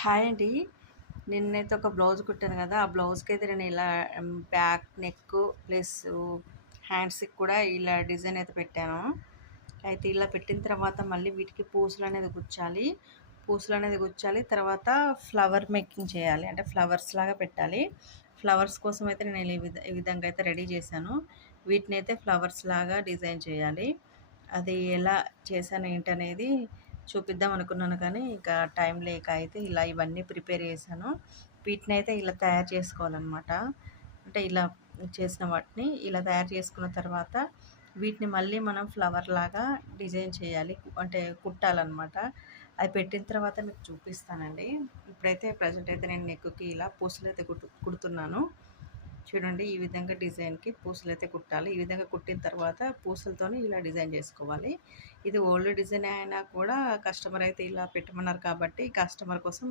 Hi అండి. నిన్నైతే ఒక బ్లౌజ్ కుట్టాను కదా! ఆ బ్లౌజ్‌కైతే నేను ఇలా బ్యాక్ నెక్కు ప్లస్ హ్యాండ్స్‌కి కూడా ఇలా డిజైన్ అయితే పెట్టాను. అయితే ఇలా పెట్టిన తర్వాత మళ్ళీ వీటికి పూసలనేది గుచ్చాలి. పూసలనేది గుచ్చాలి. తర్వాత ఫ్లవర్ మేకింగ్ చేయాలి. అంటే ఫ్లవర్స్ లాగా పెట్టాలి. ఫ్లవర్స్ కోసం అయితే నేను ఈ విధంగా అయితే రెడీ చేశాను. వీటినైతే ఫ్లవర్స్ లాగా డిజైన్ చేయాలి. అది ఎలా చేశాను ఏంటనేది చూపిద్దాం అనుకున్నాను కానీ ఇంకా టైం లేక అయితే ఇలా ఇవన్నీ ప్రిపేర్ చేశాను. వీటినైతే ఇలా తయారు చేసుకోవాలనమాట. అంటే ఇలా చేసిన వాటిని ఇలా తయారు చేసుకున్న తర్వాత వీటిని మళ్ళీ మనం ఫ్లవర్ లాగా డిజైన్ చేయాలి. అంటే కుట్టాలనమాట. అది పెట్టిన తర్వాత మీకు చూపిస్తానండి. ఇప్పుడైతే ప్రజెంట్ అయితే నేను నెక్‌కి ఇలా పూసలైతే కుడుతున్నాను. చూడండి ఈ విధంగా డిజైన్‌కి పూసలైతే కుట్టాలి. ఈ విధంగా కుట్టిన తర్వాత పూసలతోని ఇలా డిజైన్ చేసుకోవాలి. ఇది ఓల్డ్ డిజైన్ అయినా కూడా కస్టమర్ అయితే ఇలా పెట్టమన్నారు కాబట్టి కస్టమర్ కోసం